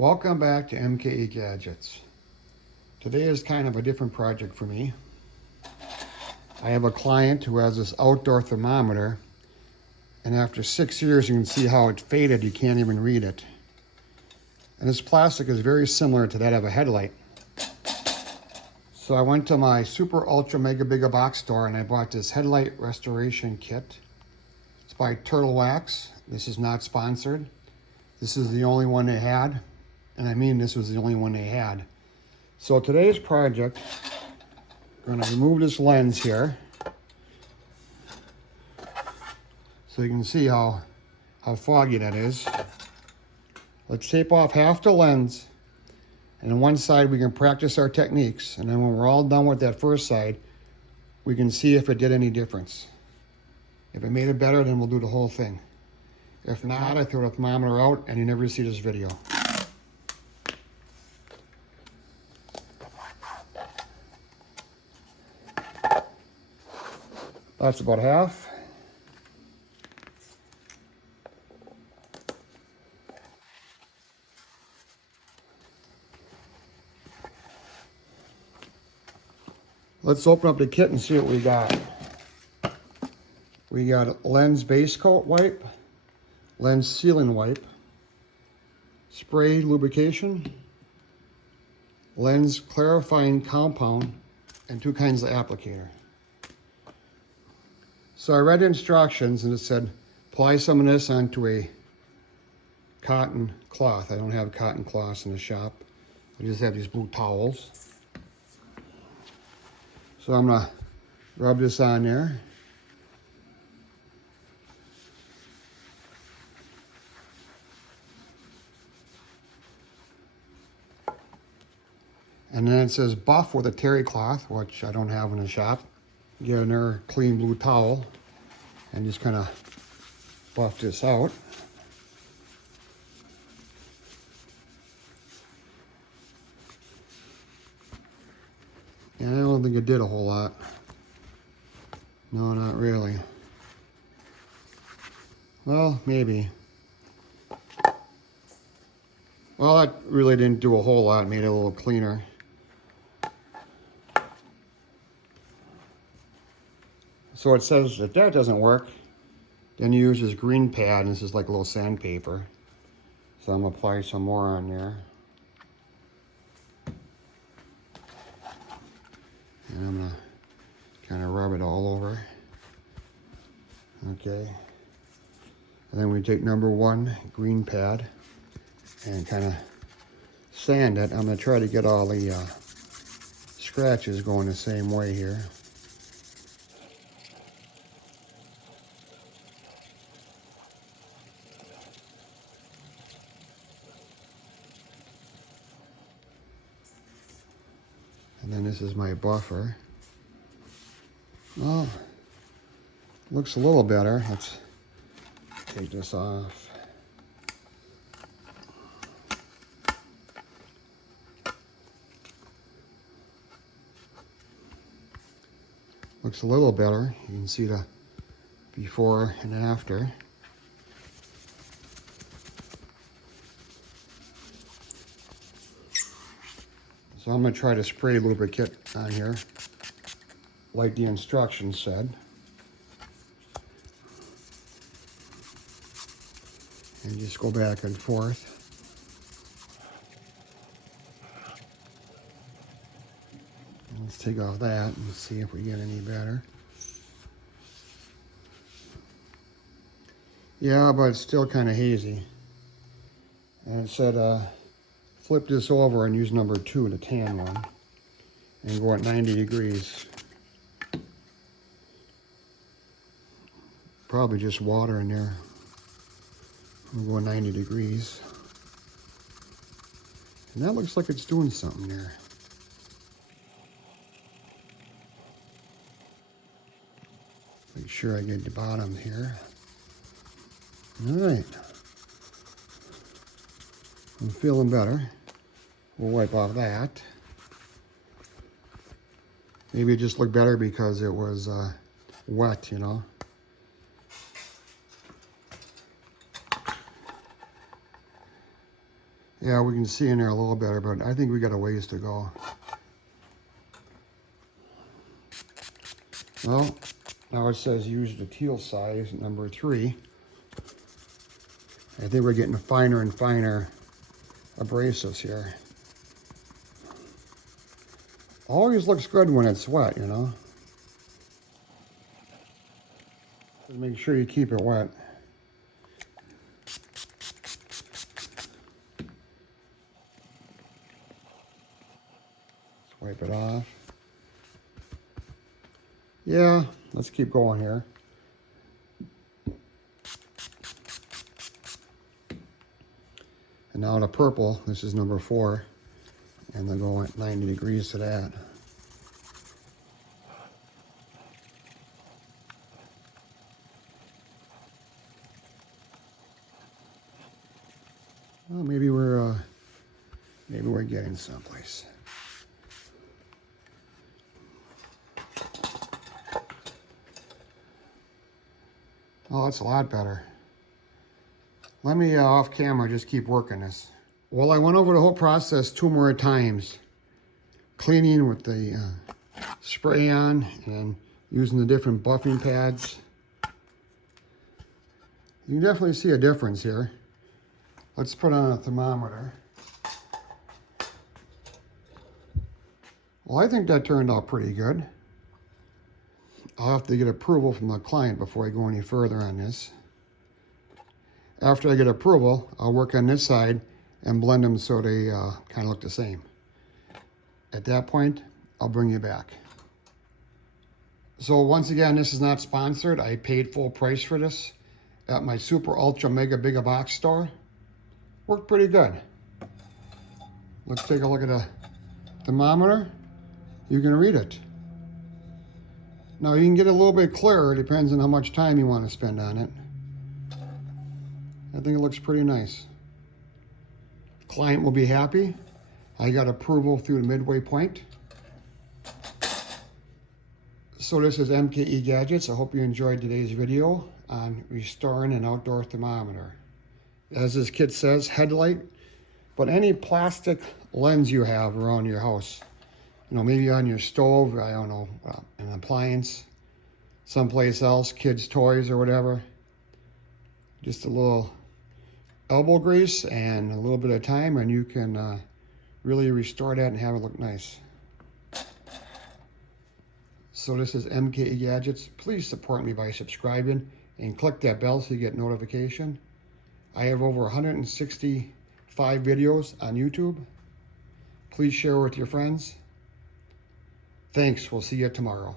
Welcome back to Mkegadgets. Today is kind of a different project for me. I have a client who has this outdoor thermometer, and after 6 years you can see how it faded. You can't even read it. And this plastic is very similar to that of a headlight. So I went to my super ultra mega bigga box store and I bought this headlight restoration kit. It's by Turtle Wax. This is not sponsored. This is the only one they had. And I mean, this was the only one they had. So today's project, I'm going to remove this lens here so you can see how foggy that is. Let's tape off half the lens, and on one side we can practice our techniques, and then when we're all done with that first side, we can see if it did any difference. If it made it better, then we'll do the whole thing. If not, I throw the thermometer out and you never see this video. That's about half. Let's open up the kit and see what we got. We got lens base coat wipe, lens sealing wipe, spray lubrication, lens clarifying compound, and 2 kinds of applicator. So I read the instructions and it said, apply some of this onto a cotton cloth. I don't have cotton cloths in the shop. I just have these blue towels. So I'm gonna rub this on there. And then it says buff with a terry cloth, which I don't have in the shop. Get another clean blue towel and just kind of buff this out. And I don't think it did a whole lot. No, not really. Well, maybe. Well, that really didn't do a whole lot. It made it a little cleaner. So it says if that doesn't work, then you use this green pad, and this is like a little sandpaper. So I'm gonna apply some more on there. And I'm gonna kind of rub it all over. Okay. And then we take number 1 green pad and kind of sand it. I'm gonna try to get all the scratches going the same way here. And then this is my buffer. Well, looks a little better. Let's take this off. Looks a little better. You can see the before and after. So I'm going to try to spray lubricant on here, like the instructions said. And just go back and forth. And let's take off that and see if we get any better. Yeah, but it's still kind of hazy. And it said, flip this over and use number 2, the tan one, and go at 90 degrees. Probably just water in there. We'll go 90 degrees. And that looks like it's doing something there. Make sure I get the bottom here. All right. I'm feeling better. We'll wipe off that. Maybe it just looked better because it was wet, you know. Yeah, we can see in there a little better, but I think we got a ways to go. Well, now it says use the teal size, number 3. I think we're getting finer and finer abrasives here. Always looks good when it's wet, you know. Just make sure you keep it wet. Let's wipe it off. Yeah, let's keep going here. And now the purple, this is number 4, and they'll go at 90 degrees to that. Well, maybe we're getting someplace. Oh, that's a lot better. Let me, off camera, just keep working this. Well, I went over the whole process 2 more times. Cleaning with the spray on and using the different buffing pads. You can definitely see a difference here. Let's put on a thermometer. Well, I think that turned out pretty good. I'll have to get approval from the client before I go any further on this. After I get approval, I'll work on this side and blend them so they kind of look the same. At that point, I'll bring you back. So once again, this is not sponsored. I paid full price for this at my super ultra mega bigga box store. Worked pretty good. Let's take a look at the thermometer. You can read it. Now you can get a little bit clearer, depends on how much time you want to spend on it. I think it looks pretty nice. Client will be happy. I got approval through the midway point. So this is Mkegadgets. I hope you enjoyed today's video on restoring an outdoor thermometer. As this kit says, headlight, but any plastic lens you have around your house, you know, maybe on your stove, I don't know, an appliance, someplace else, kids' toys or whatever. Just a little elbow grease and a little bit of time and you can really restore that and have it look nice. So this is Mkegadgets. Please support me by subscribing and click that bell so you get notification. I have over 165 videos on YouTube. Please share with your friends. Thanks. We'll see you tomorrow.